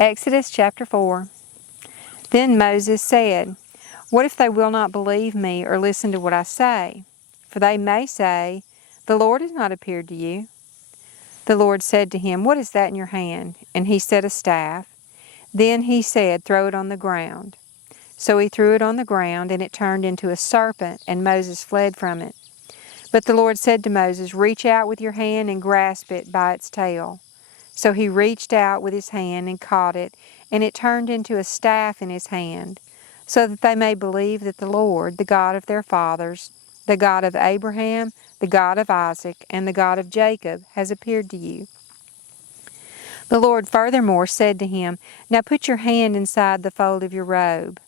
Exodus chapter 4. Then Moses said, "What if they will not believe me or listen to what I say? For they may say, 'The Lord has not appeared to you.'" The Lord said to him, "What is that in your hand?" And he said, "A staff." Then he said, "Throw it on the ground." So he threw it on the ground, and it turned into a serpent, and Moses fled from it. But the Lord said to Moses, "Reach out with your hand and grasp it by its tail." So he reached out with his hand and caught it, and it turned into a staff in his hand, so that they may believe that the Lord, the God of their fathers, the God of Abraham, the God of Isaac, and the God of Jacob, has appeared to you. The Lord furthermore said to him, "Now put your hand inside the fold of your robe."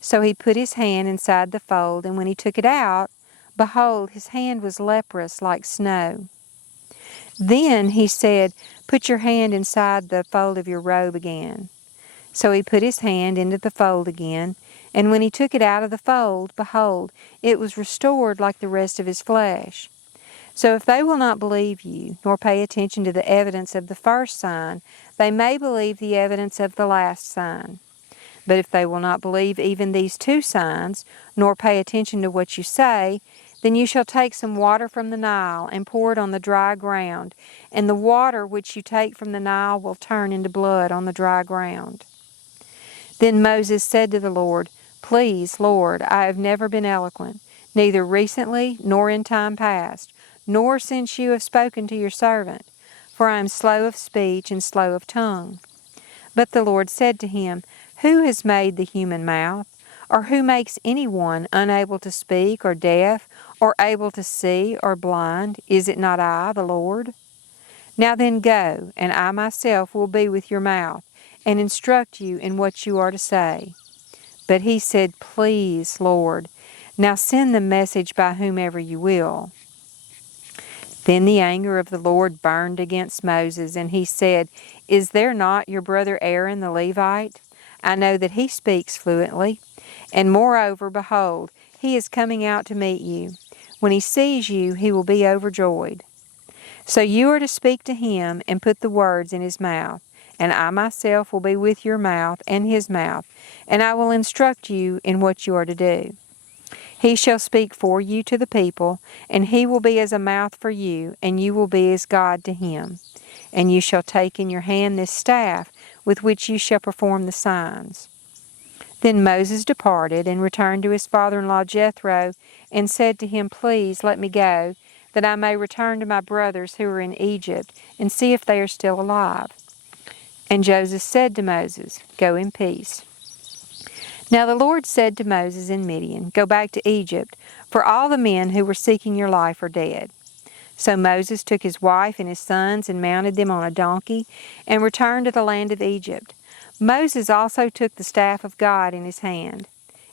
So he put his hand inside the fold, and when he took it out, behold, his hand was leprous like snow. Then he said, "Put your hand inside the fold of your robe again." So he put his hand into the fold again, and when he took it out of the fold, behold, it was restored like the rest of his flesh. So if they will not believe you, nor pay attention to the evidence of the first sign, they may believe the evidence of the last sign. But if they will not believe even these two signs, nor pay attention to what you say, then you shall take some water from the Nile and pour it on the dry ground, and the water which you take from the Nile will turn into blood on the dry ground. Then Moses said to the Lord, "Please, Lord, I have never been eloquent, neither recently nor in time past, nor since you have spoken to your servant, for I am slow of speech and slow of tongue." But the Lord said to him, "Who has made the human mouth? Or who makes anyone unable to speak or deaf, or able to see or blind? Is it not I, the Lord? Now then go, and I myself will be with your mouth, and instruct you in what you are to say." But he said, "Please, Lord, now send the message by whomever you will." Then the anger of the Lord burned against Moses, and he said, "Is there not your brother Aaron the Levite? I know that he speaks fluently. And moreover, behold, he is coming out to meet you. When he sees you, he will be overjoyed. So you are to speak to him and put the words in his mouth, and I myself will be with your mouth and his mouth, and I will instruct you in what you are to do. He shall speak for you to the people, and he will be as a mouth for you, and you will be as God to him. And you shall take in your hand this staff, with which you shall perform the signs." Then Moses departed and returned to his father-in-law Jethro, and said to him, "Please let me go, that I may return to my brothers who are in Egypt, and see if they are still alive." And Joseph said to Moses, "Go in peace." Now the Lord said to Moses in Midian, "Go back to Egypt, for all the men who were seeking your life are dead." So Moses took his wife and his sons and mounted them on a donkey and returned to the land of Egypt. Moses also took the staff of God in his hand.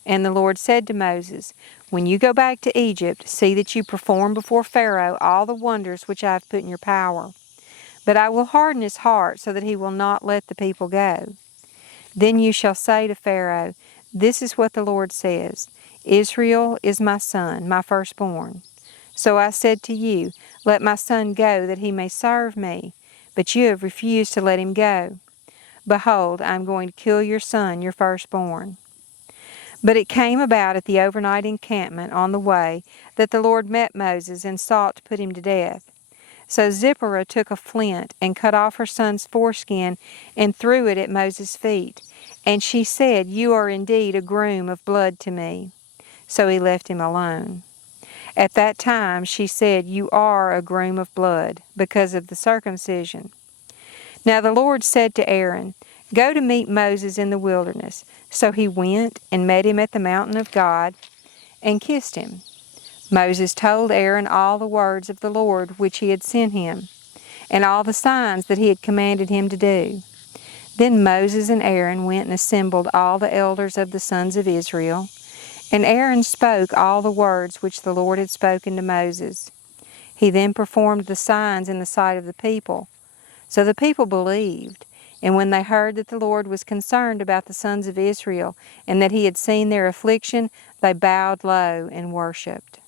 And the Lord said to Moses, "When you go back to Egypt, see that you perform before Pharaoh all the wonders which I have put in your power. But I will harden his heart so that he will not let the people go. Then you shall say to Pharaoh, 'This is what the Lord says, Israel is my son, my firstborn. So I said to you, let my son go that he may serve me, but you have refused to let him go. Behold, I am going to kill your son, your firstborn.' But it came about at the overnight encampment on the way that the Lord met Moses and sought to put him to death. So Zipporah took a flint and cut off her son's foreskin and threw it at Moses' feet. And she said, 'You are indeed a groom of blood to me.' So he left him alone. At that time she said, 'You are a groom of blood, because of the circumcision.' Now the Lord said to Aaron, 'Go to meet Moses in the wilderness.' So he went and met him at the mountain of God and kissed him. Moses told Aaron all the words of the Lord which he had sent him, and all the signs that he had commanded him to do. Then Moses and Aaron went and assembled all the elders of the sons of Israel, and Aaron spoke all the words which the Lord had spoken to Moses. He then performed the signs in the sight of the people. So the people believed, and when they heard that the Lord was concerned about the sons of Israel, and that he had seen their affliction, they bowed low and worshipped.